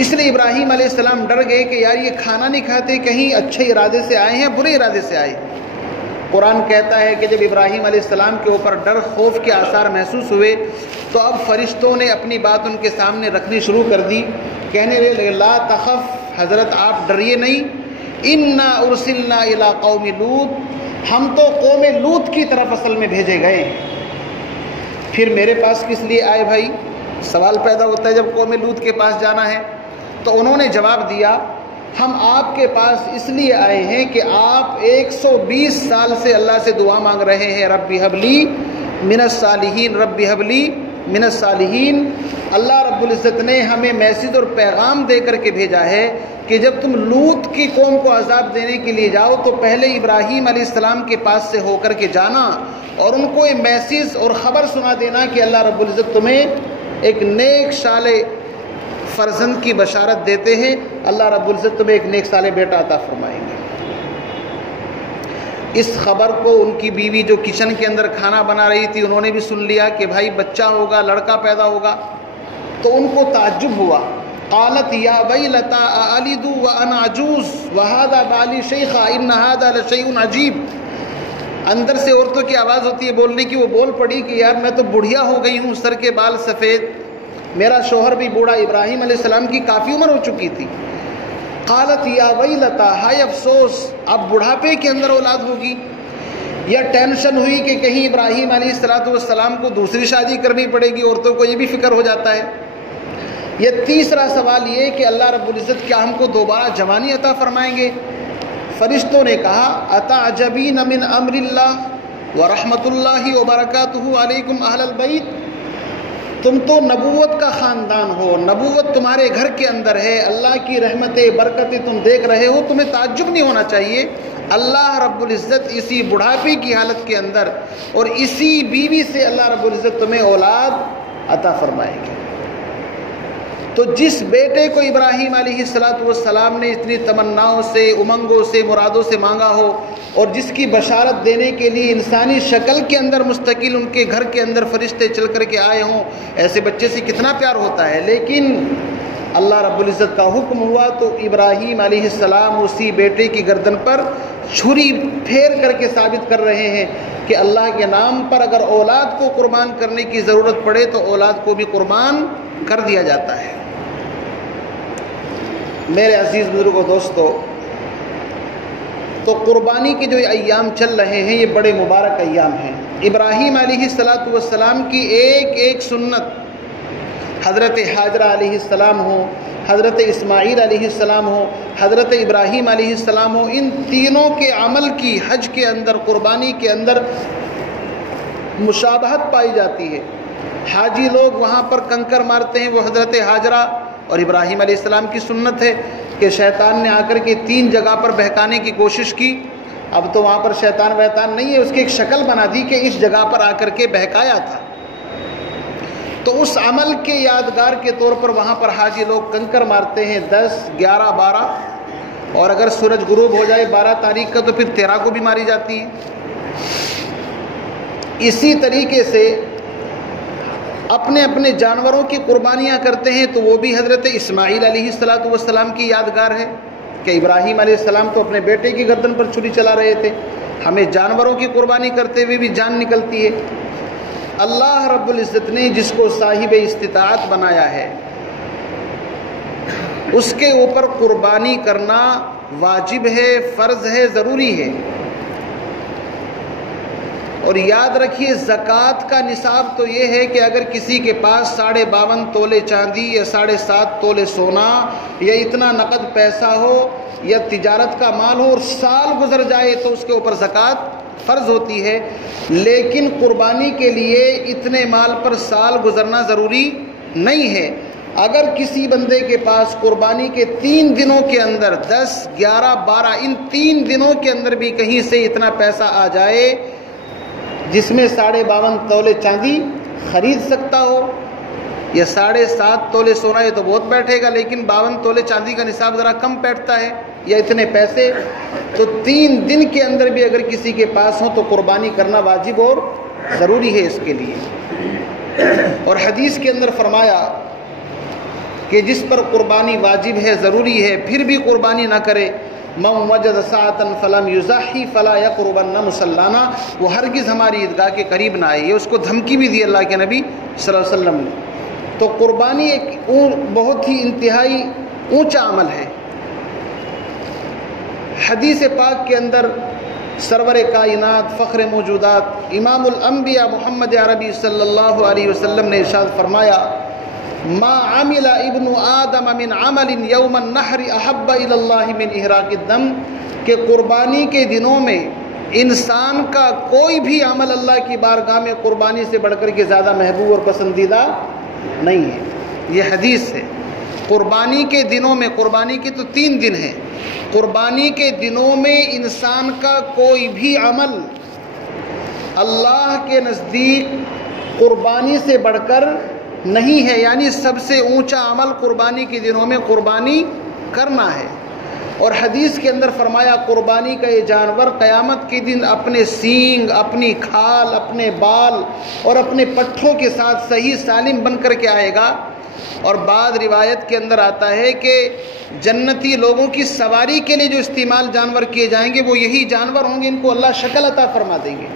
اس لیے ابراہیم علیہ السلام ڈر گئے کہ یار یہ کھانا نہیں کھاتے، کہیں اچھے ارادے سے آئے ہیں برے ارادے سے آئے. قرآن کہتا ہے کہ جب ابراہیم علیہ السلام کے اوپر ڈر خوف کے آثار محسوس ہوئے تو اب فرشتوں نے اپنی بات ان کے سامنے رکھنی شروع کر دی. کہنے لگے لا تخف، حضرت آپ ڈریے نہیں، انا ارسلنا الی قوم لوط، ہم تو قوم لوط کی طرف اصل میں بھیجے گئے. پھر میرے پاس کس لیے آئے بھائی؟ سوال پیدا ہوتا ہے جب قوم لوط کے پاس جانا ہے. تو انہوں نے جواب دیا ہم آپ کے پاس اس لیے آئے ہیں کہ آپ 120 سال سے اللہ سے دعا مانگ رہے ہیں رب ہب لی من الصالحین، رب ہب لی من الصالحین. اللہ رب العزت نے ہمیں میسج اور پیغام دے کر کے بھیجا ہے کہ جب تم لوط کی قوم کو عذاب دینے کے لیے جاؤ تو پہلے ابراہیم علیہ السلام کے پاس سے ہو کر کے جانا اور ان کو یہ میسج اور خبر سنا دینا کہ اللہ رب العزت تمہیں ایک نیک صالح فرزند کی بشارت دیتے ہیں، اللہ رب العزت تمہیں ایک نیک صالح بیٹا عطا فرمائیں گے. اس خبر کو ان کی بیوی جو کچن کے اندر کھانا بنا رہی تھی انہوں نے بھی سن لیا کہ بھائی بچہ ہوگا، لڑکا پیدا ہوگا. تو ان کو تعجب ہوا. قالت یا ویلتا االد وانا عجوز وهذا بالی شیخا ان هذا لشیء عجیب. اندر سے عورتوں کی آواز ہوتی ہے بولنے کی، وہ بول پڑی کہ یار میں تو بڑھیا ہو گئی ہوں، سر کے بال سفید، میرا شوہر بھی بوڑھا. ابراہیم علیہ السلام کی کافی عمر ہو چکی تھی. قالت یا ویلتا، ہائے افسوس، اب بڑھاپے کے اندر اولاد ہوگی. یا ٹینشن ہوئی کہ کہیں ابراہیم علیہ السلام کو دوسری شادی کرنی پڑے گی. عورتوں کو یہ بھی فکر ہو جاتا ہے. یہ تیسرا سوال یہ کہ اللہ رب العزت کیا ہم کو دوبارہ جوانی عطا فرمائیں گے؟ فرشتوں نے کہا اتعجبین من امر اللہ ورحمۃ اللہ وبرکاتہ علیکم اہل البیت، تم تو نبوت کا خاندان ہو، نبوت تمہارے گھر کے اندر ہے، اللہ کی رحمتیں برکتیں تم دیکھ رہے ہو، تمہیں تعجب نہیں ہونا چاہیے. اللہ رب العزت اسی بڑھاپے کی حالت کے اندر اور اسی بیوی سے اللہ رب العزت تمہیں اولاد عطا فرمائے گے. تو جس بیٹے کو ابراہیم علیہ السلام نے اتنی تمناؤں سے، امنگوں سے، مرادوں سے مانگا ہو اور جس کی بشارت دینے کے لیے انسانی شکل کے اندر مستقل ان کے گھر کے اندر فرشتے چل کر کے آئے ہوں، ایسے بچے سے کتنا پیار ہوتا ہے. لیکن اللہ رب العزت کا حکم ہوا تو ابراہیم علیہ السلام اسی بیٹے کی گردن پر چھری پھیر کر کے ثابت کر رہے ہیں کہ اللہ کے نام پر اگر اولاد کو قربان کرنے کی ضرورت پڑے تو اولاد کو بھی قربان کر دیا جاتا ہے. میرے عزیز بزرگوں دوستو، تو قربانی کے جو ایام چل رہے ہیں یہ بڑے مبارک ایام ہیں. ابراہیم علیہ السلام کی ایک ایک سنت، حضرت حاجرہ علیہ السلام ہو، حضرت اسماعیل علیہ السلام ہو، حضرت ابراہیم علیہ السلام ہو، ان تینوں کے عمل کی حج کے اندر، قربانی کے اندر مشابہت پائی جاتی ہے. حاجی لوگ وہاں پر کنکر مارتے ہیں، وہ حضرت حاجرہ اور ابراہیم علیہ السلام کی سنت ہے کہ شیطان نے آ کر کے 3 جگہ پر بہکانے کی کوشش کی. اب تو وہاں پر شیطان ویطان نہیں ہے، اس کی ایک شکل بنا دی کہ اس جگہ پر آ کر کے بہکایا تھا. تو اس عمل کے یادگار کے طور پر وہاں پر حاجی لوگ کنکر مارتے ہیں 10، 11، 12 اور اگر سورج غروب ہو جائے 12 تاریخ کا تو پھر 13 کو بھی ماری جاتی ہے. اسی طریقے سے اپنے اپنے جانوروں کی قربانیاں کرتے ہیں تو وہ بھی حضرت اسماعیل علیہ السلام کی یادگار ہے کہ ابراہیم علیہ السلام تو اپنے بیٹے کی گردن پر چھری چلا رہے تھے، ہمیں جانوروں کی قربانی کرتے ہوئے بھی جان نکلتی ہے. اللہ رب العزت نے جس کو صاحب استطاعت بنایا ہے اس کے اوپر قربانی کرنا واجب ہے، فرض ہے، ضروری ہے. اور یاد رکھیے زکوٰۃ کا نصاب تو یہ ہے کہ اگر کسی کے پاس 52.5 تولے چاندی یا 7.5 تولے سونا یا اتنا نقد پیسہ ہو یا تجارت کا مال ہو اور سال گزر جائے تو اس کے اوپر زکوٰۃ فرض ہوتی ہے. لیکن قربانی کے لیے اتنے مال پر سال گزرنا ضروری نہیں ہے. اگر کسی بندے کے پاس قربانی کے 3 دنوں کے اندر 10، 11، 12 ان 3 دنوں کے اندر بھی کہیں سے اتنا پیسہ آ جائے جس میں 52.5 تولے چاندی خرید سکتا ہو یا 7.5 تولے سونا یہ تو بہت بیٹھے گا، لیکن 52 تولے چاندی کا نصاب ذرا کم بیٹھتا ہے، یا اتنے پیسے، تو 3 دن کے اندر بھی اگر کسی کے پاس ہو تو قربانی کرنا واجب اور ضروری ہے اس کے لیے۔ اور حدیث کے اندر فرمایا کہ جس پر قربانی واجب ہے، ضروری ہے، پھر بھی قربانی نہ کرے، من وجد ساعتا فلم یضحی فلا یقربن مصلانا، وہ ہرگز ہماری عیدگاہ کے قریب نہ آئے۔ یہ اس کو دھمکی بھی دی اللہ کے نبی صلی اللہ علیہ وسلم نے۔ تو قربانی ایک بہت ہی انتہائی اونچا عمل ہے۔ حدیث پاک کے اندر سرور کائنات، فخر موجودات، امام الانبیاء محمد عربی صلی اللہ علیہ وسلم نے ارشاد فرمایا، ما عمل ابن آدم من عمل یوم النحر احب الی اللہ من احراق الدم، کہ قربانی کے دنوں میں انسان کا کوئی بھی عمل اللہ کی بارگاہ میں قربانی سے بڑھ کر کے زیادہ محبوب اور پسندیدہ نہیں ہے۔ یہ حدیث ہے۔ قربانی کے دنوں میں، قربانی کے تو 3 دن ہیں، قربانی کے دنوں میں انسان کا کوئی بھی عمل اللہ کے نزدیک قربانی سے بڑھ کر نہیں ہے، یعنی سب سے اونچا عمل قربانی کے دنوں میں قربانی کرنا ہے۔ اور حدیث کے اندر فرمایا، قربانی کا یہ جانور قیامت کے دن اپنے سینگ، اپنی کھال، اپنے بال اور اپنے پٹھوں کے ساتھ صحیح سالم بن کر کے آئے گا۔ اور بعض روایت کے اندر آتا ہے کہ جنتی لوگوں کی سواری کے لیے جو استعمال جانور کیے جائیں گے وہ یہی جانور ہوں گے، ان کو اللہ شکل عطا فرما دیں گے۔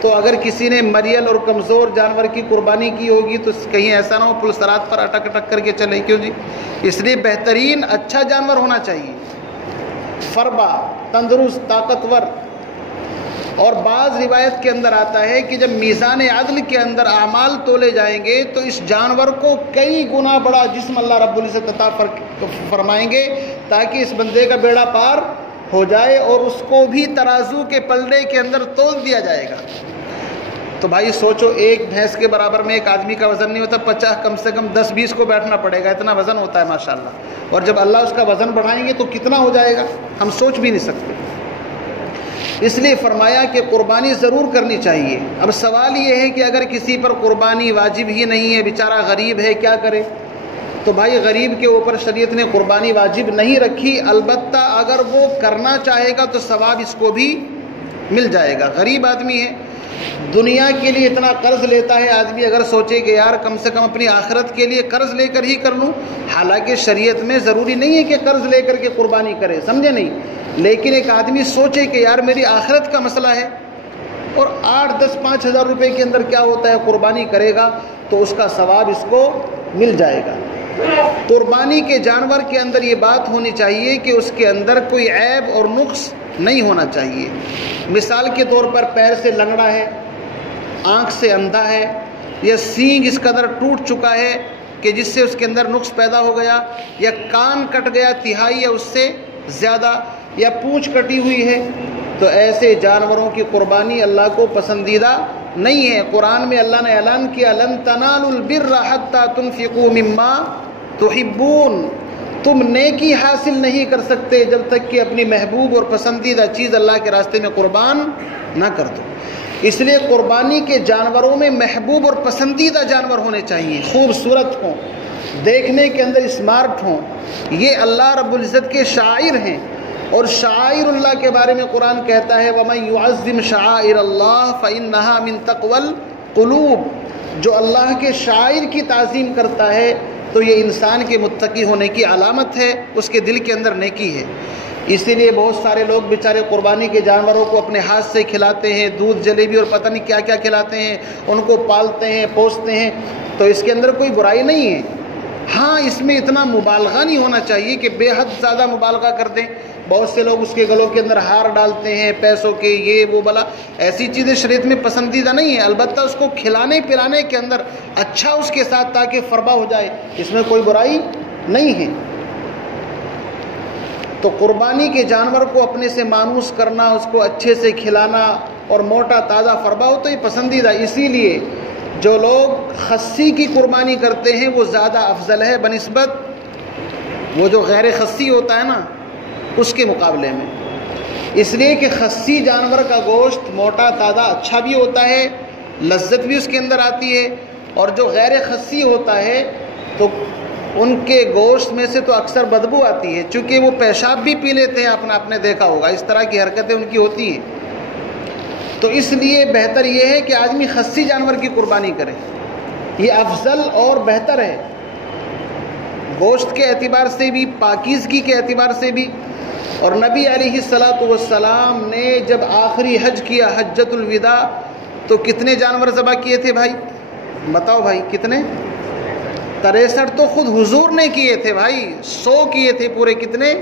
تو اگر کسی نے مریل اور کمزور جانور کی قربانی کی ہوگی تو کہیں ایسا نہ ہو پل صراط پر اٹک اٹک کر کے چلے، کیوں جی؟ اس لیے بہترین اچھا جانور ہونا چاہیے، فربا، تندرست، طاقتور۔ اور بعض روایت کے اندر آتا ہے کہ جب میزان عدل کے اندر اعمال تولے جائیں گے تو اس جانور کو کئی گنا بڑا جسم اللہ رب العزت عطا فرمائیں گے تاکہ اس بندے کا بیڑا پار ہو جائے، اور اس کو بھی ترازو کے پلڑے کے اندر تول دیا جائے گا۔ تو بھائی سوچو، ایک بھینس کے برابر میں ایک آدمی کا وزن نہیں ہوتا، 50 کم سے کم 10-20 کو بیٹھنا پڑے گا، اتنا وزن ہوتا ہے ماشاءاللہ۔ اور جب اللہ اس کا وزن بڑھائیں گے تو کتنا ہو جائے گا، ہم سوچ بھی نہیں سکتے۔ اس لیے فرمایا کہ قربانی ضرور کرنی چاہیے۔ اب سوال یہ ہے کہ اگر کسی پر قربانی واجب ہی نہیں ہے، بیچارہ غریب ہے، کیا کرے؟ تو بھائی غریب کے اوپر شریعت نے قربانی واجب نہیں رکھی، البتہ اگر وہ کرنا چاہے گا تو ثواب اس کو بھی مل جائے گا۔ غریب آدمی ہے، دنیا کے لیے اتنا قرض لیتا ہے آدمی، اگر سوچے کہ یار کم سے کم اپنی آخرت کے لیے قرض لے کر ہی کر لوں، حالانکہ شریعت میں ضروری نہیں ہے کہ قرض لے کر کے قربانی کرے، سمجھے نہیں، لیکن ایک آدمی سوچے کہ یار میری آخرت کا مسئلہ ہے اور 8-10-5 ہزار روپے کے اندر کیا ہوتا ہے، قربانی کرے گا تو اس کا ثواب اس کو مل جائے گا۔ قربانی کے جانور کے اندر یہ بات ہونی چاہیے کہ اس کے اندر کوئی عیب اور نقص نہیں ہونا چاہیے۔ مثال کے طور پر پیر سے لنگڑا ہے، آنکھ سے اندھا ہے، یا سینگ اس قدر ٹوٹ چکا ہے کہ جس سے اس کے اندر نقص پیدا ہو گیا، یا کان کٹ گیا 1/3 یا اس سے زیادہ، یا پونچھ کٹی ہوئی ہے، تو ایسے جانوروں کی قربانی اللہ کو پسندیدہ نہیں ہے۔ قرآن میں اللہ نے اعلان کیا، لن تنالوا البر حتى تنفقوا مما تحبون، تم نیکی حاصل نہیں کر سکتے جب تک کہ اپنی محبوب اور پسندیدہ چیز اللہ کے راستے میں قربان نہ کر دو۔ اس لیے قربانی کے جانوروں میں محبوب اور پسندیدہ جانور ہونے چاہیے، خوبصورت ہوں، دیکھنے کے اندر اسمارٹ ہوں۔ یہ اللہ رب العزت کے شاعر ہیں، اور شعائر اللہ کے بارے میں قرآن کہتا ہے، وَمَن يُعَظِّمْ شَعَائِرَ اللَّهِ فَإِنَّهَا مِن تَقْوَى الْقُلُوبِ، جو اللہ کے شاعر کی تعظیم کرتا ہے تو یہ انسان کے متقی ہونے کی علامت ہے، اس کے دل کے اندر نیکی ہے۔ اسی لیے بہت سارے لوگ بیچارے قربانی کے جانوروں کو اپنے ہاتھ سے کھلاتے ہیں، دودھ، جلیبی اور پتہ نہیں کیا کیا کھلاتے ہیں، ان کو پالتے ہیں، پوستے ہیں، تو اس کے اندر کوئی برائی نہیں ہے۔ ہاں اس میں اتنا مبالغہ نہیں ہونا چاہیے کہ بے حد زیادہ مبالغہ کر دیں۔ بہت سے لوگ اس کے گلوں کے اندر ہار ڈالتے ہیں پیسوں کے، یہ وہ بلا، ایسی چیزیں شریعت میں پسندیدہ نہیں ہیں۔ البتہ اس کو کھلانے پلانے کے اندر اچھا اس کے ساتھ تاکہ فربا ہو جائے، اس میں کوئی برائی نہیں ہے۔ تو قربانی کے جانور کو اپنے سے مانوس کرنا، اس کو اچھے سے کھلانا اور موٹا تازہ فربا ہو تو یہ پسندیدہ۔ اسی لیے جو لوگ خصی کی قربانی کرتے ہیں وہ زیادہ افضل ہے بنسبت وہ جو غیر خصی ہوتا ہے نا اس کے مقابلے میں، اس لیے کہ خصی جانور کا گوشت موٹا تازہ اچھا بھی ہوتا ہے، لذت بھی اس کے اندر آتی ہے، اور جو غیر خصی ہوتا ہے تو ان کے گوشت میں سے تو اکثر بدبو آتی ہے، چونکہ وہ پیشاب بھی پی لیتے ہیں، آپ نے دیکھا ہوگا اس طرح کی حرکتیں ان کی ہوتی ہیں، تو اس لیے بہتر یہ ہے کہ آدمی خصی جانور کی قربانی کرے، یہ افضل اور بہتر ہے، گوشت کے اعتبار سے بھی، پاکیزگی کے اعتبار سے بھی۔ اور نبی علیہ الصلاۃ والسلام نے جب آخری حج کیا، حجۃ الوداع، تو کتنے جانور ذبح کیے تھے بھائی؟ بتاؤ بھائی کتنے؟ 63 تو خود حضور نے کیے تھے بھائی، 100 کیے تھے پورے، کتنے؟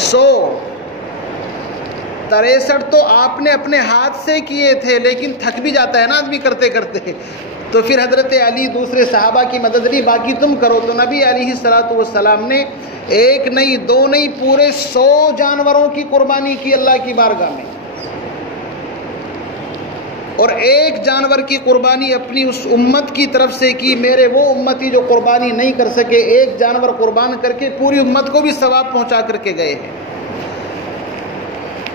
100۔ 63 تو آپ نے اپنے ہاتھ سے کیے تھے، لیکن تھک بھی جاتا ہے نا آدمی کرتے کرتے، تو پھر حضرت علی دوسرے صحابہ کی مدد لی، باقی تم کرو۔ تو نبی علیہ الصلاۃ والسلام نے ایک نہیں، دو نہیں، پورے 100 جانوروں کی قربانی کی اللہ کی بارگاہ میں، اور ایک جانور کی قربانی اپنی اس امت کی طرف سے کی۔ میرے وہ امتی جو قربانی نہیں کر سکے، ایک جانور قربان کر کے پوری امت کو بھی ثواب پہنچا کر کے گئے ہیں۔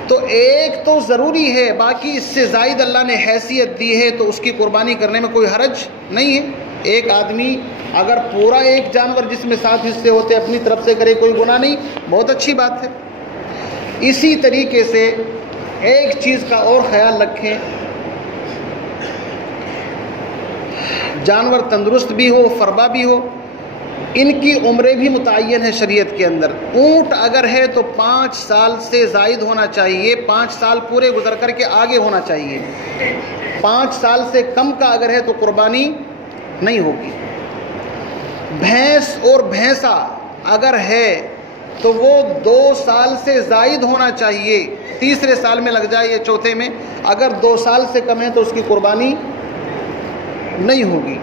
تو ایک تو ضروری ہے، باقی اس سے زائد اللہ نے حیثیت دی ہے تو اس کی قربانی کرنے میں کوئی حرج نہیں ہے۔ ایک آدمی اگر پورا ایک جانور جس میں 7 حصے ہوتے اپنی طرف سے کرے، کوئی گناہ نہیں، بہت اچھی بات ہے۔ اسی طریقے سے ایک چیز کا اور خیال رکھیں، جانور تندرست بھی ہو، فربا بھی ہو، ان کی عمریں بھی متعین ہے شریعت کے اندر۔ اونٹ اگر ہے تو 5 سال سے زائد ہونا چاہیے، 5 سال پورے گزر کر کے آگے ہونا چاہیے، 5 سال سے کم کا اگر ہے تو قربانی نہیں ہوگی۔ بھینس اور بھینسا اگر ہے تو وہ 2 سال سے زائد ہونا چاہیے، تیسرے سال میں لگ جائے یا چوتھے میں، اگر 2 سال سے کم ہے تو اس کی قربانی نہیں ہوگی۔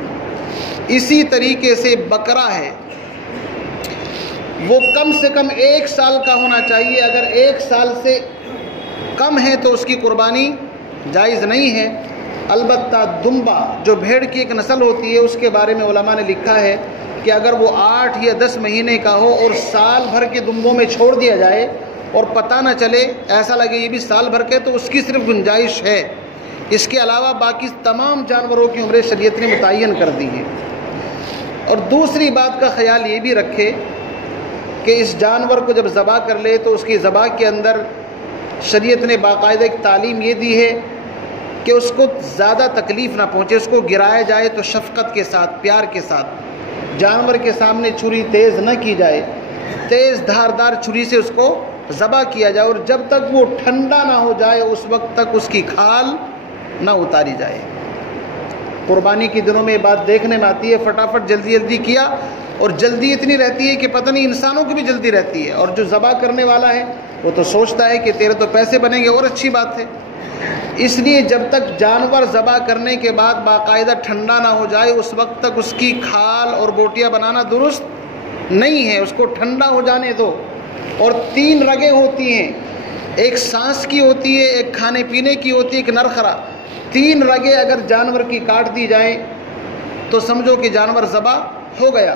اسی طریقے سے بکرا ہے، وہ کم سے کم 1 سال کا ہونا چاہیے، اگر 1 سال سے کم ہے تو اس کی قربانی جائز نہیں ہے۔ البتہ دمبا جو بھیڑ کی ایک نسل ہوتی ہے، اس کے بارے میں علماء نے لکھا ہے کہ اگر وہ 8 یا 10 مہینے کا ہو اور سال بھر کے دمبوں میں چھوڑ دیا جائے اور پتہ نہ چلے، ایسا لگے یہ بھی سال بھر کے، تو اس کی صرف گنجائش ہے۔ اس کے علاوہ باقی تمام جانوروں کی عمریں شریعت نے متعین کر دی ہیں۔ اور دوسری بات کا خیال یہ بھی رکھے کہ اس جانور کو جب ذبح کر لے تو اس کی ذبح کے اندر شریعت نے باقاعدہ ایک تعلیم یہ دی ہے کہ اس کو زیادہ تکلیف نہ پہنچے، اس کو گرایا جائے تو شفقت کے ساتھ، پیار کے ساتھ، جانور کے سامنے چھری تیز نہ کی جائے، تیز دھاردار چھری سے اس کو ذبح کیا جائے، اور جب تک وہ ٹھنڈا نہ ہو جائے اس وقت تک اس کی کھال نہ اتاری جائے۔ قربانی کے دنوں میں یہ بات دیکھنے میں آتی ہے، فٹافٹ جلدی جلدی کیا، اور جلدی اتنی رہتی ہے کہ پتہ نہیں انسانوں کی بھی جلدی رہتی ہے، اور جو ذبح کرنے والا ہے وہ تو سوچتا ہے کہ تیرے تو پیسے بنیں گے، اور اچھی بات ہے۔ اس لیے جب تک جانور ذبح کرنے کے بعد باقاعدہ ٹھنڈا نہ ہو جائے اس وقت تک اس کی کھال اور بوٹیاں بنانا درست نہیں ہے، اس کو ٹھنڈا ہو جانے دو۔ اور 3 رگیں ہوتی ہیں، ایک سانس کی ہوتی ہے، ایک کھانے پینے کی ہوتی ہے، ایک نرخرا۔ 3 رگیں اگر جانور کی کاٹ دی جائیں تو سمجھو کہ جانور ذبح ہو گیا۔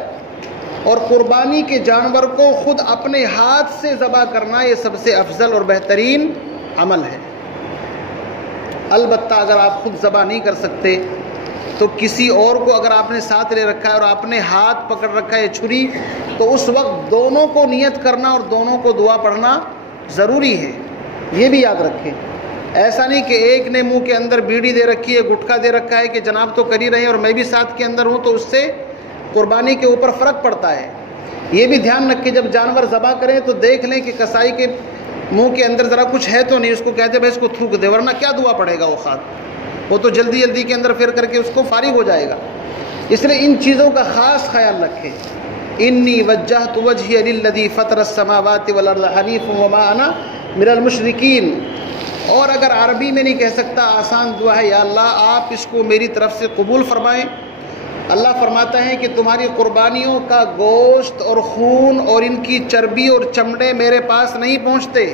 اور قربانی کے جانور کو خود اپنے ہاتھ سے ذبح کرنا یہ سب سے افضل اور بہترین عمل ہے۔ البتہ اگر آپ خود ذبح نہیں کر سکتے تو کسی اور کو اگر آپ نے ساتھ لے رکھا ہے اور آپ نے ہاتھ پکڑ رکھا ہے چھری، تو اس وقت دونوں کو نیت کرنا اور دونوں کو دعا پڑھنا ضروری ہے، یہ بھی یاد رکھیں۔ ایسا نہیں کہ ایک نے منہ کے اندر بیڑی دے رکھی ہے، گٹکا دے رکھا ہے کہ جناب تو کر ہی رہے ہیں اور میں بھی ساتھ کے اندر ہوں، تو اس سے قربانی کے اوپر فرق پڑتا ہے۔ یہ بھی دھیان رکھیں جب جانور ذبح کریں تو دیکھ لیں کہ کسائی کے منہ کے اندر ذرا کچھ ہے تو نہیں، اس کو کہتے بھائی اس کو تھوک دے، ورنہ کیا دعا پڑے گا وہ خاک، وہ تو جلدی جلدی کے اندر پھر کر کے اس کو فارغ ہو جائے گا۔ اس لیے ان چیزوں کا خاص خیال رکھیں۔ انی وجہت وجہی للذی فطر السماوات والارض حنیفا وما انا من المشرکین۔ اور اگر عربی میں نہیں کہہ سکتا، آسان دعا ہے، یا اللہ آپ اس کو میری طرف سے قبول فرمائیں۔ اللہ فرماتا ہے کہ تمہاری قربانیوں کا گوشت اور خون اور ان کی چربی اور چمڑے میرے پاس نہیں پہنچتے۔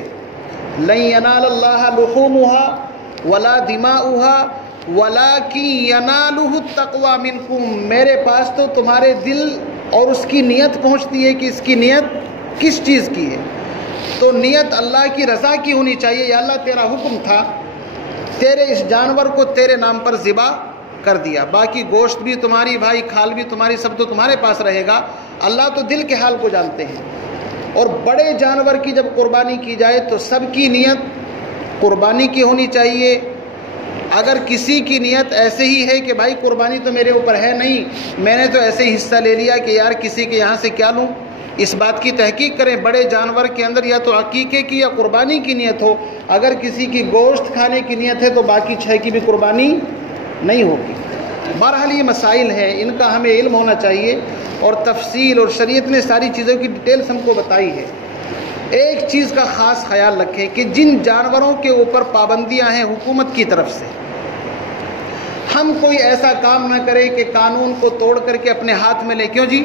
لن ینال اللہ لحومها ولا دماؤها ولکن ینالہ التقوی منکم۔ میرے پاس تو تمہارے دل اور اس کی نیت پہنچتی ہے کہ اس کی نیت کس چیز کی ہے، تو نیت اللہ کی رضا کی ہونی چاہیے۔ یا اللہ تیرا حکم تھا تیرے اس جانور کو تیرے نام پر ذبح کر دیا، باقی گوشت بھی تمہاری بھائی، کھال بھی تمہاری، سب تو تمہارے پاس رہے گا۔ اللہ تو دل کے حال کو جانتے ہیں۔ اور بڑے جانور کی جب قربانی کی جائے تو سب کی نیت قربانی کی ہونی چاہیے۔ اگر کسی کی نیت ایسے ہی ہے کہ بھائی قربانی تو میرے اوپر ہے نہیں، میں نے تو ایسے ہی حصہ لے لیا کہ یار کسی کے یہاں سے کیا لوں، اس بات کی تحقیق کریں بڑے جانور کے اندر یا تو عقیقے کی یا قربانی کی نیت ہو۔ اگر کسی کی گوشت کھانے کی نیت ہے تو باقی 6 کی بھی قربانی نہیں ہوگی۔ بہرحال یہ مسائل ہیں، ان کا ہمیں علم ہونا چاہیے، اور تفصیل اور شریعت نے ساری چیزوں کی ڈیٹیلز ہم کو بتائی ہے۔ ایک چیز کا خاص خیال رکھیں کہ جن جانوروں کے اوپر پابندیاں ہیں حکومت کی طرف سے، ہم کوئی ایسا کام نہ کریں کہ قانون کو توڑ کر کے اپنے ہاتھ میں لیں۔ کیوں جی؟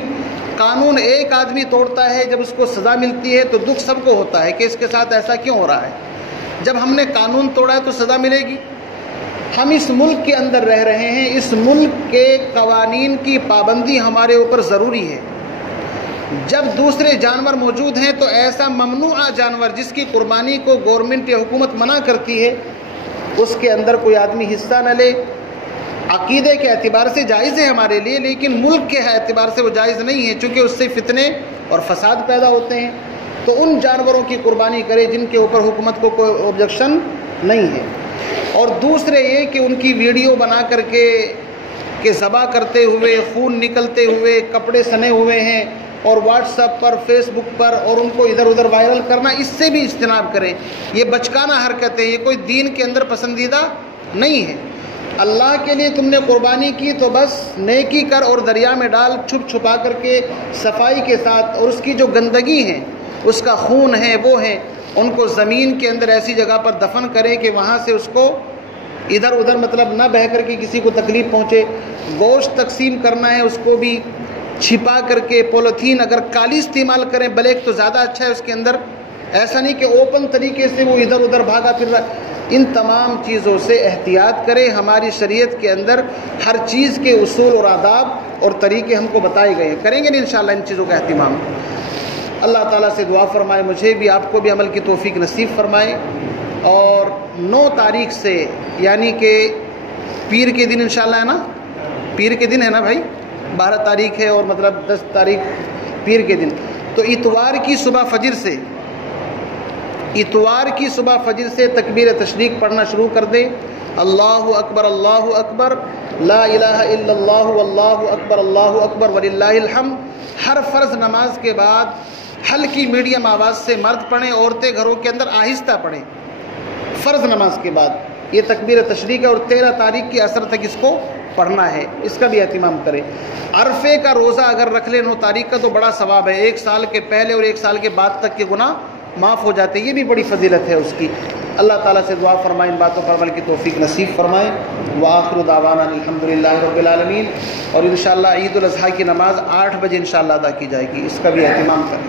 قانون ایک آدمی توڑتا ہے، جب اس کو سزا ملتی ہے تو دکھ سب کو ہوتا ہے کہ اس کے ساتھ ایسا کیوں ہو رہا ہے۔ جب ہم نے قانون توڑا ہے تو سزا ملے گی۔ ہم اس ملک کے اندر رہ رہے ہیں، اس ملک کے قوانین کی پابندی ہمارے اوپر ضروری ہے۔ جب دوسرے جانور موجود ہیں تو ایسا ممنوعہ جانور جس کی قربانی کو گورنمنٹ یا حکومت منع کرتی ہے، اس کے اندر کوئی آدمی حصہ نہ لے۔ عقیدے کے اعتبار سے جائز ہے ہمارے لیے، لیکن ملک کے اعتبار سے وہ جائز نہیں ہے، چونکہ اس سے فتنے اور فساد پیدا ہوتے ہیں۔ تو ان جانوروں کی قربانی کرے جن کے اوپر حکومت کو کوئی آبجیکشن نہیں ہے۔ اور دوسرے یہ کہ ان کی ویڈیو بنا کر کے کہ ذبح کرتے ہوئے خون نکلتے ہوئے کپڑے سنے ہوئے ہیں اور واٹس ایپ پر، فیس بک پر، اور ان کو ادھر ادھر وائرل کرنا، اس سے بھی اجتناب کریں۔ یہ بچکانہ حرکت ہے، یہ کوئی دین کے اندر پسندیدہ نہیں ہے۔ اللہ کے لیے تم نے قربانی کی تو بس نیکی کر اور دریا میں ڈال، چھپ چھپا کر کے صفائی کے ساتھ، اور اس کی جو گندگی ہے، اس کا خون ہے، وہ ہے، ان کو زمین کے اندر ایسی جگہ پر دفن کریں کہ وہاں سے اس کو ادھر ادھر مطلب نہ بہہ کر کے کسی کو تکلیف پہنچے۔ گوشت تقسیم کرنا ہے، اس کو بھی چھپا کر کے پولیتھین، اگر کالی استعمال کریں بلیک تو زیادہ اچھا ہے اس کے اندر، ایسا نہیں کہ اوپن طریقے سے وہ ادھر ادھر بھاگا پھر رہا۔ ان تمام چیزوں سے احتیاط کریں۔ ہماری شریعت کے اندر ہر چیز کے اصول اور آداب اور طریقے ہم کو بتائے گئے ہیں، کریں گے نا انشاءاللہ ان چیزوں کا اہتمام۔ اللہ تعالیٰ سے دعا فرمائے مجھے بھی آپ کو بھی عمل کی توفیق نصیب فرمائے۔ اور 9 تاریخ سے یعنی کہ پیر کے دن انشاءاللہ ہے نا، پیر کے دن ہے نا بھائی، 12 تاریخ ہے اور مطلب 10 تاریخ پیر کے دن، تو اتوار کی صبح فجر سے تکبیر تشریق پڑھنا شروع کر دیں۔ اللہ اکبر اللہ اکبر، لا الہ الا اللہ واللہ اکبر اللہ اکبر وللہ الحمد۔ ہر فرض نماز کے بعد ہلکی میڈیم آواز سے مرد پڑھیں، عورتیں گھروں کے اندر آہستہ پڑھیں۔ فرض نماز کے بعد یہ تکبیر تشریق ہے، اور 13 تاریخ کی عصر تک اس کو پڑھنا ہے، اس کا بھی اہتمام کریں۔ عرفے کا روزہ اگر رکھ لیں 9 تاریخ کا تو بڑا ثواب ہے، 1 سال کے پہلے اور 1 سال کے بعد تک کے گناہ معاف ہو جاتے ہیں، یہ بھی بڑی فضیلت ہے اس کی۔ اللہ تعالیٰ سے دعا فرمائے ان باتوں پر عمل کی توفیق نصیب فرمائے۔ وآخر دعوانا الحمدللہ رب العالمین۔ اور انشاءاللہ عید الاضحیٰ کی نماز 8 بجے انشاءاللہ ادا کی جائے گی، اس کا بھی اہتمام کریں۔